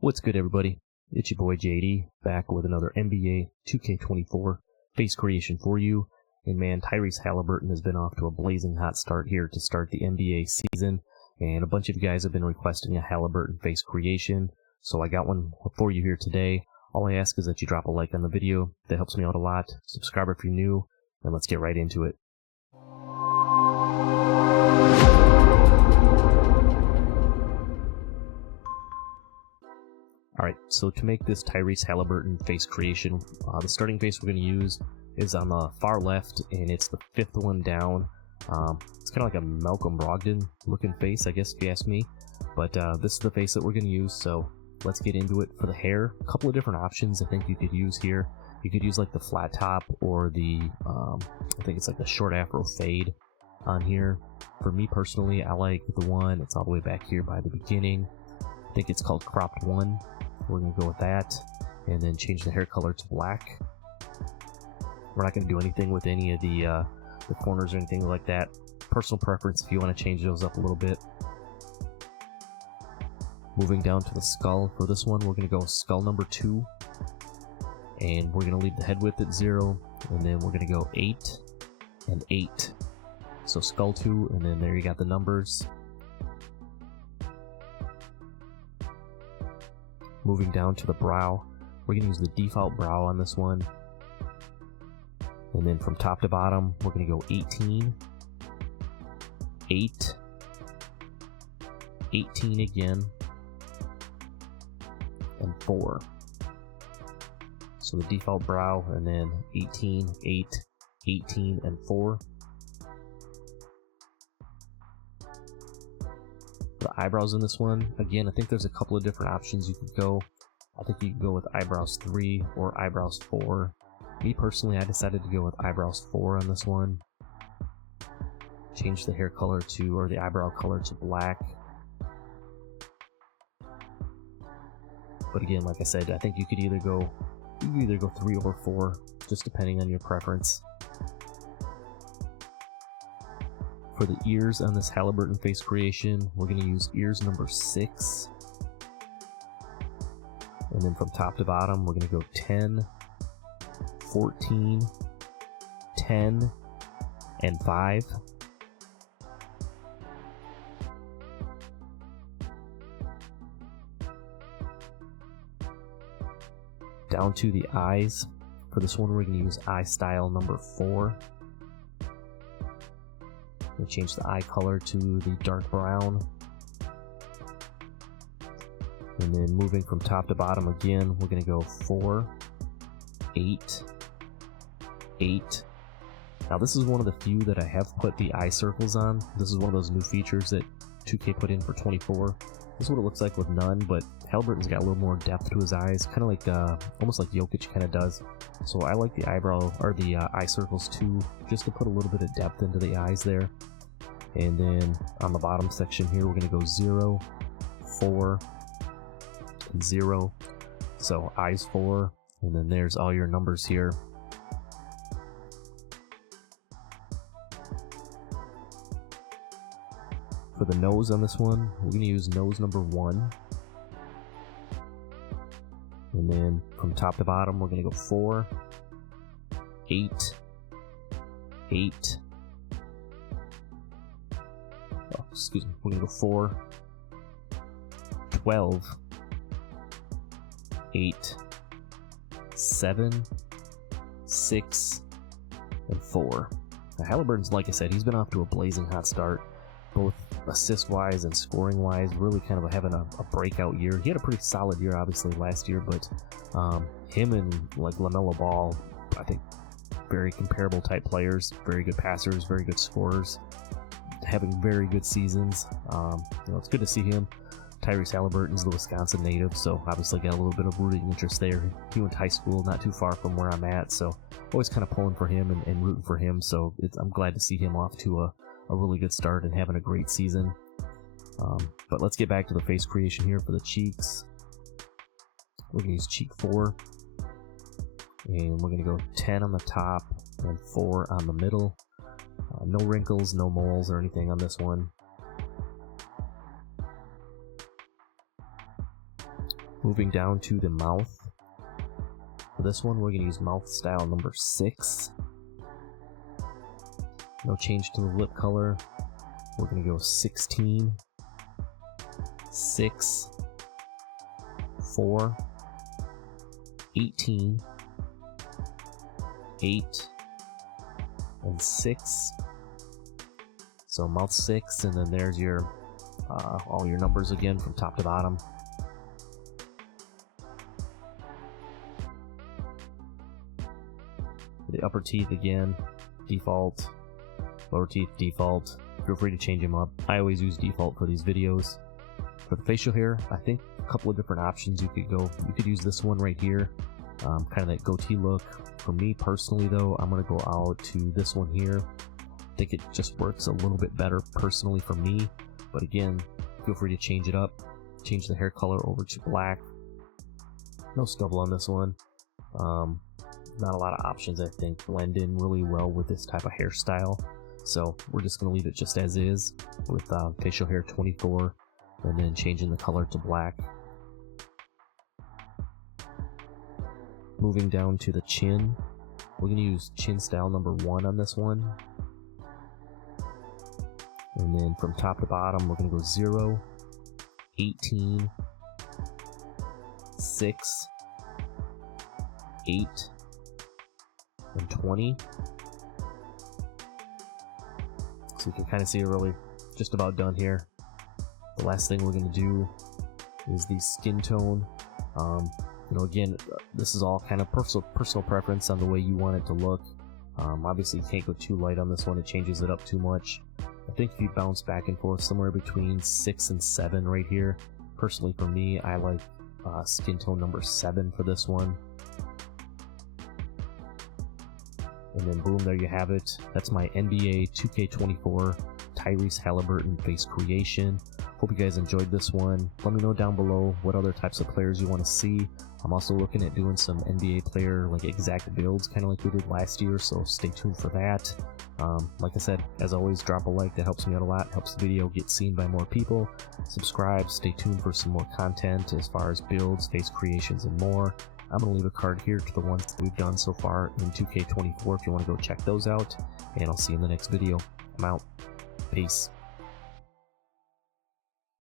What's good, everybody? It's your boy JD, back with another NBA 2K24 face creation for you. And man, Tyrese Haliburton has been off to a blazing hot start here to start the NBA season. And a bunch of you guys have been requesting a Haliburton face creation, so I got one for you here today. All I ask is that you drop a like on the video. That helps me out a lot. Subscribe if you're new, and let's get right into it. Alright, so to make this Tyrese Haliburton face creation, the starting face we're going to use is on the far left, and it's the fifth one down. It's kind of like a Malcolm Brogdon looking face, I guess, if you ask me. But this is the face that we're going to use, so let's get into it. For the hair, a couple of different options I think you could use here. You could use like the flat top or the, I think it's like the short afro fade on here. For me personally, I like the one that's all the way back here by the beginning. I think it's called cropped one. We're going to go with that, and then change the hair color to black. We're not going to do anything with any of the corners or anything like that. Personal preference if you want to change those up a little bit. Moving down to the skull, for this one we're going to go skull number 2, and we're going to leave the head width at 0, and then we're going to go 8 and 8. So skull 2, and then there you got the numbers. Moving down to the brow, we're going to use the default brow on this one. And then from top to bottom, we're going to go 18, 8, 18 again, and 4. So the default brow, and then 18, 8, 18, and 4. The eyebrows in this one, again, I think there's a couple of different options you could go. I think you can go with eyebrows 3 or eyebrows 4. Me personally, I decided to go with eyebrows 4 on this one. Change the hair color to, or the eyebrow color to black. But again, like I said, I think you could either go 3 or 4, just depending on your preference. For the ears on this Haliburton face creation, we're going to use ears number 6. And then from top to bottom, we're going to go 10, 14, 10, and 5. Down to the eyes. For this one, we're going to use eye style number 4. We change the eye color to the dark brown. And then moving from top to bottom again, we're going to go 4, 8, 8. Now this is one of the few that I have put the eye circles on. This is one of those new features that 2K put in for 24. This is what it looks like with none, but Haliburton's got a little more depth to his eyes, kind of like, almost like Jokic kind of does. So I like the eyebrow, or the eye circles too, just to put a little bit of depth into the eyes there. And then on the bottom section here, we're going to go 0, 4, and 0. So eyes 4, and then there's all your numbers here. For the nose on this one, we're going to use nose number 1. And then from top to bottom, we're going to go 4, 8, 8. Oh, excuse me. We're going to go 4, 12, 8, 7, 6, and 4. Now, Haliburton's, like I said, he's been off to a blazing hot start, both assist-wise and scoring-wise, really kind of having a breakout year. He had a pretty solid year, obviously, last year, but him and like LaMelo Ball, I think, very comparable type players, very good passers, very good scorers, having very good seasons. It's good to see him. Tyrese Haliburton's the Wisconsin native, so obviously got a little bit of rooting interest there. He went to high school not too far from where I'm at, so always kind of pulling for him and rooting for him, so I'm glad to see him off to a really good start and having a great season. But let's get back to the face creation here. For the cheeks, we're going to use cheek 4, and we're going to go 10 on the top and 4 on the middle. No wrinkles, no moles or anything on this one. Moving down to the mouth. For this one, we're going to use mouth style number 6. No change to the lip color. We're going to go 16, 6, 4, 18, 8, and 6. So mouth 6, and then there's your all your numbers again from top to bottom. For the upper teeth again, default. Lower teeth, default. Feel free to change them up. I always use default for these videos. For the facial hair, I think a couple of different options you could go. You could use this one right here, kind of that goatee look. For me personally though, I'm going to go out to this one here. I think it just works a little bit better personally for me. But again, feel free to change it up. Change the hair color over to black. No stubble on this one. Not a lot of options, I think, blend in really well with this type of hairstyle. So we're just going to leave it just as is with facial hair 24 and then changing the color to black. Moving down to the chin, we're going to use chin style number 1 on this one. And then from top to bottom, we're going to go 0, 18, 6, 8, and 20. So you can kind of see it really just about done here. The last thing we're going to do is the skin tone. You know, again, this is all kind of personal preference on the way you want it to look. Obviously, you can't go too light on this one. It changes it up too much. I think if you bounce back and forth somewhere between 6 and 7 right here. Personally, for me, I like skin tone number 7 for this one. And then boom, there you have it. That's my NBA 2K24 Tyrese Haliburton face creation. Hope you guys enjoyed this one. Let me know down below what other types of players you want to see. I'm also looking at doing some NBA player like exact builds, kind of like we did last year, so stay tuned for that. Like I said, as always, drop a like. That helps me out a lot, helps the video get seen by more people. Subscribe, stay tuned for some more content as far as builds, face creations, and more. I'm going to leave a card here to the ones that we've done so far in 2K24 if you want to go check those out. And I'll see you in the next video. I'm out. Peace.